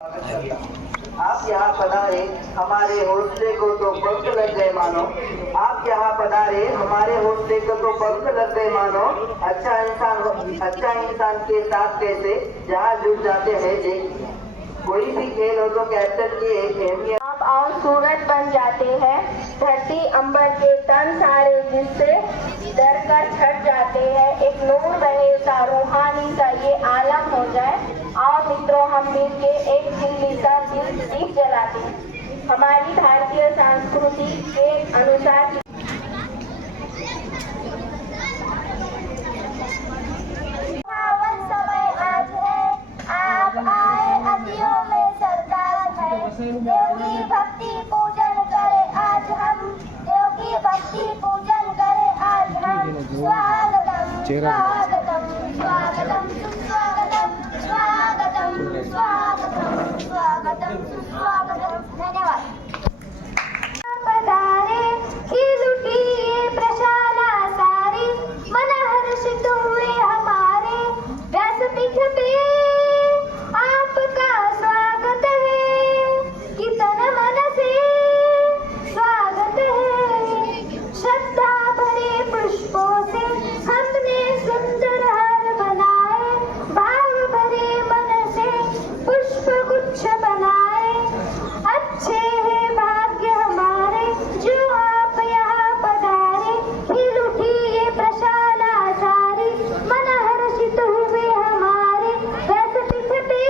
आप यहाँ पधारे हमारे हौसले को तो पंख लग गए मानो। आप यहाँ पधारे हमारे हौसले को तो पंख लग गए मानो। अच्छा इंसान के साथ कैसे जहाँ जुट जाते हैं देख। कोई भी खेल हो तो कैप्टन की एक अहमियत। आप और सूरज बन जाते हैं, धरती अंबर के तन सारे जिससे डर कर छट जाते हैं। एक नूर बहे सा रूहानी सा ये आलम हो जाए। आओ मित्रों हम मिलके एक चिल्ली सा दीप जलाते हैं। हमारी भारतीय संस्कृति के अनुसार देव की भक्ति पूजन करे आज हम, देव की भक्ति पूजन करे आज हम। स्वागतम स्वागतम स्वागतम स्वागतम स्वागतम स्वागतम स्वागतम स्वागतम। धन्यवाद। पधारे की लुटी ये प्रशाला सारी, मन हर्षित हुए हमारे व्यासपीठ पे आपका स्वागत है। तन मन से स्वागत है। श्रद्धा भरे पुष्पों से हमने सुंदर हार बनाए, भाव भरे मन से पुष्प गुच्छ बनाए। अच्छे हैं भाग्य हमारे जो आप यहाँ पधारे। खिल उठी ये प्रशाला सारी, मन हर्षित हुए हमारे व्यासपीठ पे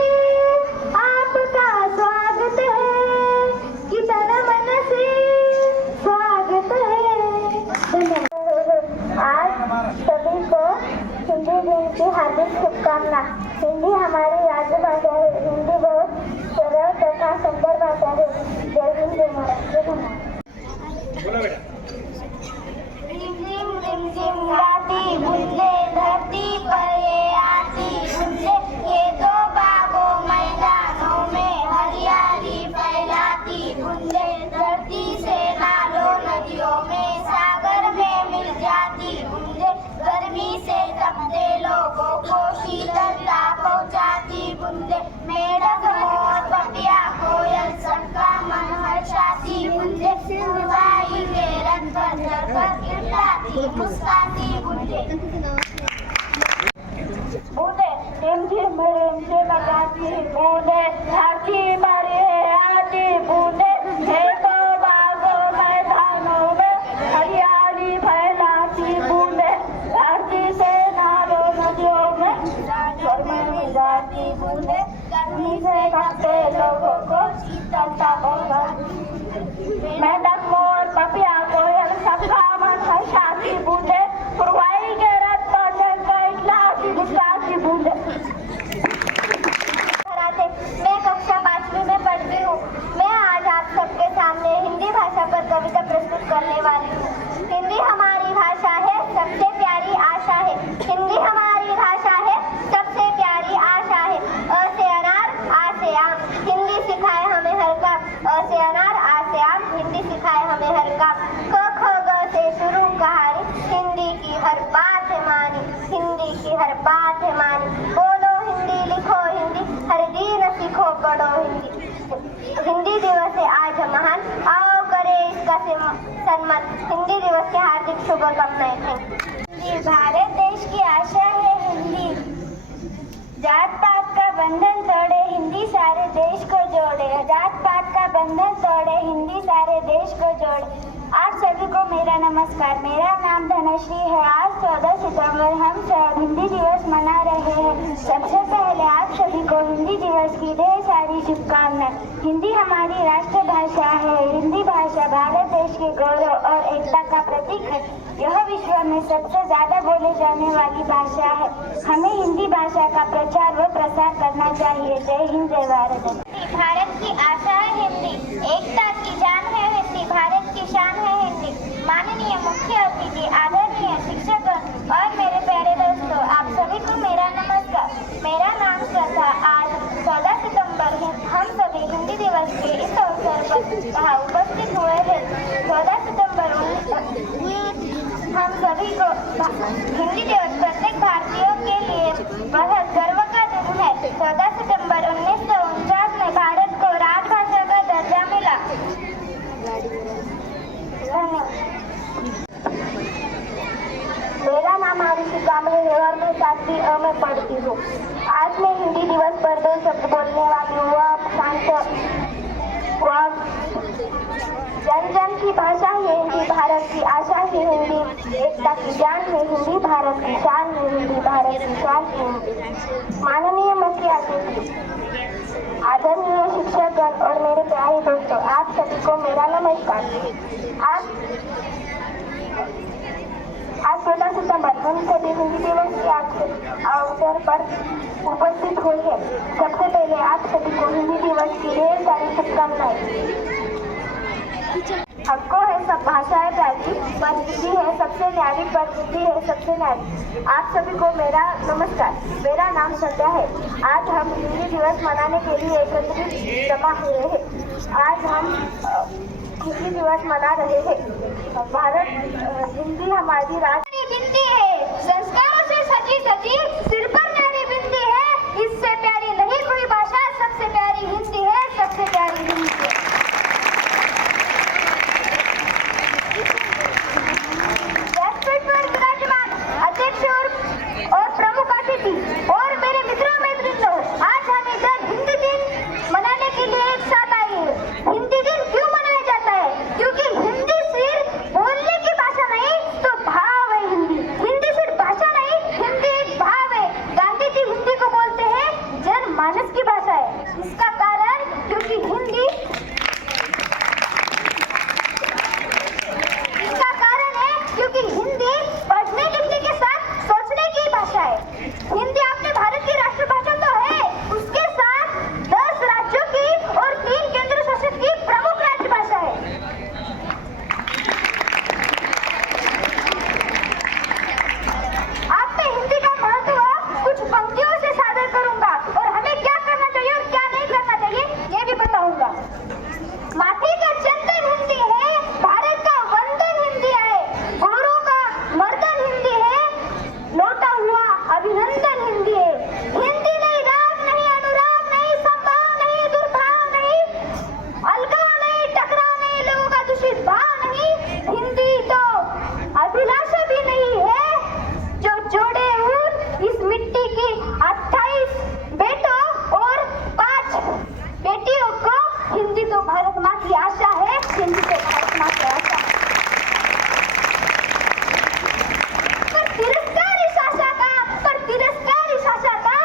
आपका स्वागत है। आज सभी को हिंदी दिन की हार्दिक शुभकामना। हिंदी हमारी राजभाषा है। हिंदी बहुत सरल तथा सुंदर भाषा है। जय हिंद जय महाराष्ट्र। रिम झिम गाती बूंदे धरती पर ये आती बूंदे, ये दो बागों मैदानों में हरियाली फैलाती बूंदे। धरती से नालों नदियों में सागर में मिल जाती बूंदे, गर्मी से तपते लोगों को शीतलता पहुंचाती बूंदे। मेढक मोर पपिया कोयल सबका मन हर्षाती बूंदे, हवाई के रंग पर चढ़कर गिरलाती मुस्काती बूंदे। बूंदे रिमझिम रिमझिम गाती बूंदे, धरती पर ये आती बूंदे। हे तो बागों मैदानों में हरियाली फैलाती बूंदे, धरती से नालों नदियों में सागर में मिल जाती बूंदे। गर्मी से कांपते लोगों को शीतलता पहुंचाती। मेढक मोर पपिया कोयल सबका मन हर्षाती बूंदे, पुरवाई के रथ पर चढ़कर इतलाती मुस्कुराती बूंदे। मैं कक्षा 5वीं में पढ़ती हूँ। मैं आज आप सबके सामने हिंदी भाषा पर कविता प्रस्तुत करने वाली हूँ। हिंदी हमारी भाषा है, सबसे प्यारी आशा है। हिंदी हमारी भाषा है, सबसे प्यारी आशा है। अ से अनार आ से आम, हिंदी सिखाए हमें हर काम। अ से अनार आ से आम, हिंदी सिखाए हमें हर काम। क ख ग से शुरू कहानी, हिंदी की हर बात है मानी। हिंदी की हर बात है मानी। बोलो हिंदी, लिखो हिंदी, हर दिन सीखो पढ़ो हिंदी। हिंदी दिवस है आज महान, आओ करें इसका सम्मान। हिंदी दिवस की हार्दिक शुभकामनाएं। हिंदी भारत देश की आशा है। हिंदी जात पात का बंधन तोड़े, हिंदी सारे देश को जोड़े। जात पात का बंधन तोड़े, हिंदी सारे देश को जोड़े। आप सभी को मेरा नमस्कार। मेरा नाम धनश्री है। आज 14 सितंबर हम सब हिंदी दिवस मना रहे हैं। सबसे पहले आप सभी को हिंदी दिवस की ढेर सारी शुभकामनाएं। हिंदी हमारी राष्ट्रभाषा है। हिंदी भाषा भारत देश के गौरव और एकता का प्रतीक है। यह विश्व में सबसे ज्यादा बोले जाने वाली भाषा है। हमें हिंदी भाषा का प्रचार व प्रसार करना चाहिए। जय हिंद जय भारत। भारत की आशा है हिंदी, एकता की जान है हिंदी, भारत की शान है हिंदी। माननीय मुख्य अतिथि, आदरणीय शिक्षक और मेरे प्यारे दोस्तों, आप सभी को मेरा नमस्कार। मेरा नाम श्रद्धा। आज 14 सितंबर है। हम सभी हिंदी दिवस के इस अवसर पर यहाँ उपस्थित हुए हैं। 14 सितंबर हम सभी को हिंदी दिवस प्रत्येक भारतीयों के लिए बहुत गर्व का दिन है। 14 सितंबर 1949 में में पढ़ती हूँ। आज मैं हिंदी दिवस पर 2 शब्द बोलने वाली हूँ। जन जन की भाषा है हिंदी, भारत की आशा है हिंदी, एकता की जान है हिंदी, भारत की शान है हिंदी, भारत की शान है हिंदी। माननीय मुख्य अतिथि, आदरणीय शिक्षकगण और मेरे प्यारे दोस्तों, आप सभी को मेरा नमस्कार। आज 14 सितंबर हम सभी हिंदी दिवस के अवसर पर उपस्थित हुए हैं। सबसे पहले आप सभी को हिंदी दिवस की ढेर सारी शुभकामनाएं। हमको है सब भाषाएं प्यारी, पर हिंदी है सबसे न्यारी, पर हिंदी है सबसे न्यारी। आप सभी को मेरा नमस्कार। मेरा नाम संध्या है। आज हम हिंदी दिवस मनाने के लिए एकत्रित जमा हुए हैं। आज हम हिंदी दिवस मना रहे हैं। हिंदी हमारी राष्ट्रीय बिंदी है, संस्कारों से सजी सजी सिर पर न्यारी बिंदी है। इससे प्यारी नहीं कोई भाषा, सबसे प्यारी हिंदी है, सबसे प्यारी हिंदी है। अध्यक्ष और प्रमुख अतिथि और मेरे मित्रों मित्रों, आज हम इधर हिंदी दिन मनाने के लिए एक साथ आए हैं। हिंदी दिन क्यों मनाया जाता है? क्योंकि हिंदी सिर्फ बोलने की भाषा नहीं तो भाव है। हिंदी सिर्फ भाषा नहीं, हिंदी एक भाव है। गांधी जी हिंदी को बोलते हैं जनमानस की भाषा है। इसका कारण क्योंकि हिंदी पढ़ने लिखने के साथ सोचने की भाषा है। हिंदी अपने भारत की राष्ट्रभाषा तो है, उसके साथ 10 राज्यों की और 3 केंद्र शासित की प्रमुख राष्ट्रभाषा है। आप में हिंदी का महत्व कुछ पंक्तियों से साझा करूंगा और हमें क्या करना चाहिए और क्या नहीं करना चाहिए ये भी बताऊंगा। माथे का चंदन हिंदी है, भारत का वंदन हिंदी है, गुरु का मर्दन हिंदी है, लौटा हुआ अभिनंदन हिंदी है। हिंदी नहीं राग नहीं अनुराग नहीं संभाव नहीं दुर्भाव नहीं अलगाव नहीं टकराव नहीं लोगों का दूषित भाव नहीं। हिंदी तो अभिलाषा भी नहीं है जो जोड़े उन इस मिट्टी की 28 बेटों और 5 बेटियों को। हिंदी तो भारत माँ की आशा है, हिंदी तो भारत माँ की आशा है। तिरस्कारी भाषा का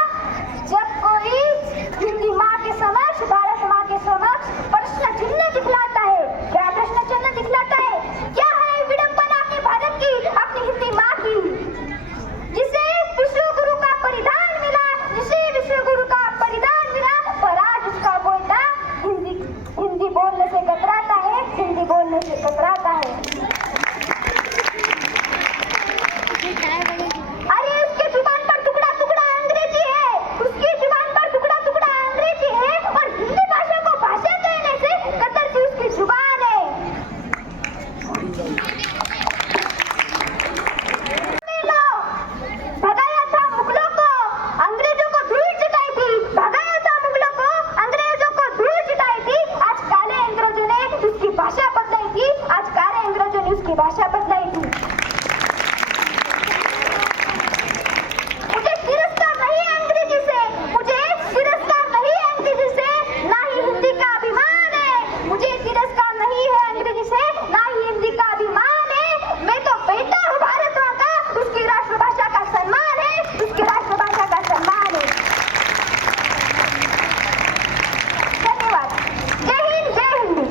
जब कोई हिंदी माँ के समक्ष, भारत माँ के समक्ष प्रश्न चिन्ह दिखलाता है। क्या प्रश्न चिन्ह दिखलाता है? क्या है विडंबना अपने भारत की, अपनी हिंदी माँ की, जिसे विश्व गुरु का परिधान मिला, जिसे विश्व गुरु का परिधान मिला, पर आज उसका बोलना हिंदी बोलने से कतराता है, हिंदी बोलने से कतराता है। अरे उसके जुबान पर टुकड़ा टुकड़ा अंग्रेजी है, उसकी जुबान पर टुकड़ा टुकड़ा अंग्रेजी है और हिंदी भाषा को भाषा कहने से कतरती उसकी जुबान है। भगाया था मुगलों को, अंग्रेजों को धूल चटाई थी, भगाया था मुगलों को, अंग्रेजों को धूल चटाई थी। आज काले अंग्रेजों ने उसकी भाषा बदलाई थी, आज काले अंग्रेजों ने उसकी भाषा बदलाई थी। मुझे तिरस्कार नहीं है अंग्रेजी से, मुझे तिरस्कार नहीं है अंग्रेजी से, ना ही हिंदी का अभिमान है। मुझे तिरस्कार नहीं है अंग्रेजी से, ना ही हिंदी का अभिमान है। मैं तो बेटा हूँ भारत माँ का, उसकी राष्ट्रभाषा का सम्मान है, उसकी राष्ट्रभाषा का सम्मान है। धन्यवाद। जय हिंद, जय हिंदी।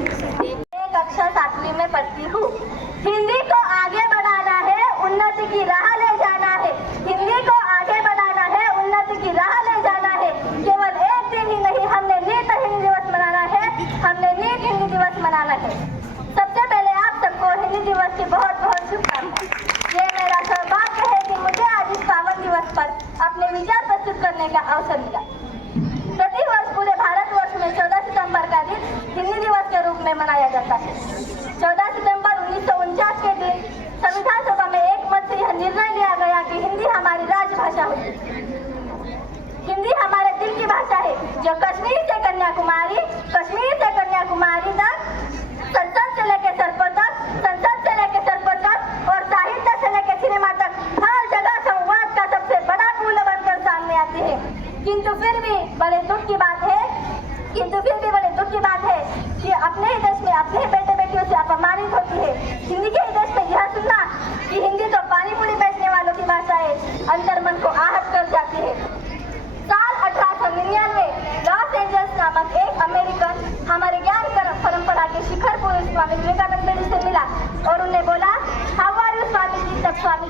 मैं कक्षा 7वीं में पढ़ती हूँ। हिंदी को आगे बढ़ाना है, उन्नति की राह ले जाना है। हिंदी को आगे बढ़ाना है, उन्नति की राह ले जाना है। केवल एक दिन ही नहीं, हमने नीत हिंदी दिवस मनाना है, हमने नीत हिंदी दिवस मनाना है। सबसे पहले आप सबको हिंदी दिवस की बहुत बहुत शुभकामनाएं। ये मेरा सौभाग्य है कि मुझे आज इस पावन दिवस पर अपने विचार प्रस्तुत करने का अवसर मिला। प्रतिवर्ष पूरे भारतवर्ष में 14 सितंबर का दिन हिंदी दिवस के रूप में मनाया जाता है। 14 सितंबर 1949 के दिन संविधान सभा में एक मत से यह निर्णय लिया गया कि हिंदी हमारी राजभाषा होगी। हिंदी हमारे दिल की भाषा है, जो कश्मीर से कन्याकुमारी तक, संसद से लेकर सरपंच तक, संसद से लेकर सरपंच तक और साहित्य से लेकर सिनेमा तक हर जगह संवाद का सबसे बड़ा पुल बनकर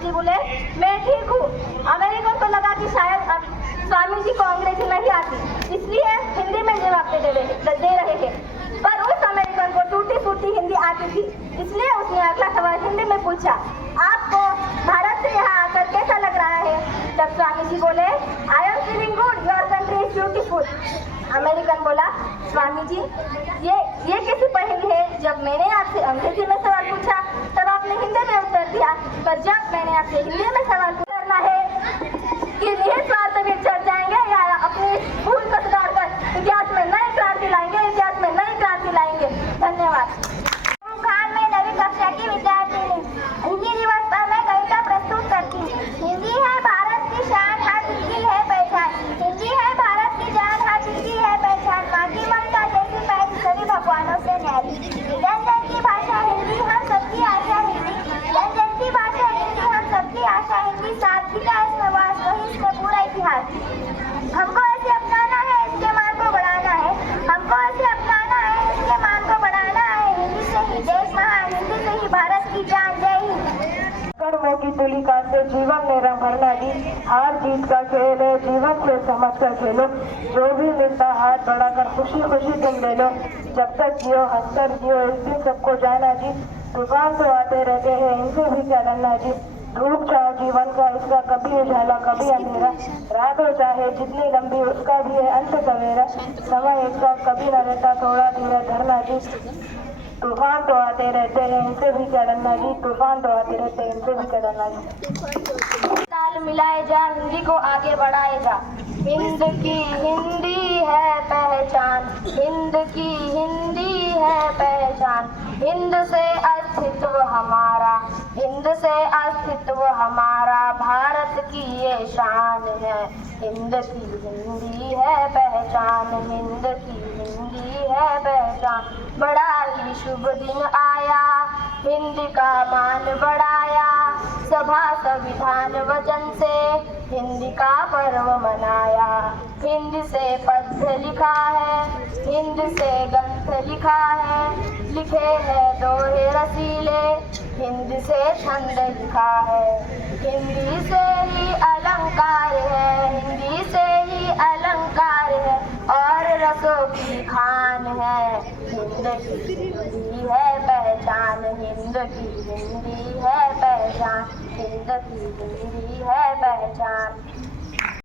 जी बोले मैं ठीक हूँ। अमेरिकन को लगा कि शायद स्वामी जी को अंग्रेजी नहीं आती, इसलिए हिंदी में जवाब दे रहे थे। पर उस अमेरिकन को टूटी फूटी हिंदी आती थी, इसलिए उसने अगला सवाल हिंदी में पूछा, आपको भारत से यहाँ आकर कैसा लग रहा है? तब स्वामी जी बोले, I am feeling good, your country is beautiful. American बोला, स्वामी जी ये कैसी पहेली है? जब मैंने आपसे अंग्रेजी में सवाल पूछा तब आपने हिंदी में उत्तर दिया, पर जब मैंने आपसे हिंदी में सवाल करना है कि निहित स्वार्थ में चढ़ जाएंगे या अपनी भूल को सुधार कर इतिहास में नई क्रांति लाएंगे, इतिहास में नई क्रांति लाएंगे। धन्यवाद। खान में 9वीं कक्षा की विद्यार्थी हूँ। हिंदी दिवस पर मैं कविता प्रस्तुत करती हूँ। हिंदी है भारत की शान, हर दिल की है पहचान। हिंदी है भारत की जान, हर दिल की है पहचान। माँ की ममता जैसी पैर सभी भगवानों से न्यारी। जन जन की भाषा हिंदी, हम सबकी आशा हिंदी। जन जन की भाषा हिंदी, हम सबकी आशा हिंदी। सादगी का इसमें वास, वही इसमें पूरा इतिहास। हमको ऐसे अपनाना है, इसके मान को बढ़ाना है। हमको ऐसे अपनाना है, इसके मान को बढ़ाना है। हिंदी से ही देश महान, हिंदी से ही भारत की जान। जय हिंद। कर्मों की तुलिका से जीवन में रंग भरना जी, हार जीत का खेल है, जीवन से समझ कर खेलो। जो भी मिलता हाथ बढ़ाकर खुशी खुशी तुम ले लो। जब तक जियो हंसकर जियो, इस दिन सबको जाना जी। तूफान तो आते रहते हैं, इनसे भी क्या डरना जी। धूप चाहे जीवन का, इसका कभी उजाला कभी अंधेरा। रात हो चाहे जितनी लंबी, उसका भी है अंत सवेरा। समय इसका कभी न रहता, थोड़ा धीरे धरना जी। तूफान तो आते रहते हैं, इनसे भी क्या डरना जी। तूफान तो आते रहते हैं, इनसे भी क्या डरना जी। ताल मिलाए जा, हिंदी को आगे बढ़ाए जा। हिंद की हिंदी है पहचान, हिंद की हिंदी है पहचान। हिंद से अस्तित्व हमारा, हिंद से अस्तित्व हमारा। भारत की ये शान है, हिंद की हिंदी है पहचान। हिंद की हिंदी है पहचान। बड़ा ही शुभ दिन आया, हिंदी का मान बढ़ाया। सभा संविधान वचन से हिंदी का पर्व मनाया। हिंदी से पद्य लिखा है, हिंदी से ग्रंथ लिखा है। लिखे हैं दोहे रसीले, हिंदी से छंद लिखा है। हिंदी से ही अलंकार है, हिंदी से ही अलंकार है। और रसों की खान है, हिंद की हिंदी है पहचान। हिंद की हिंदी है पहचान, हिंद की हिंदी है पहचान।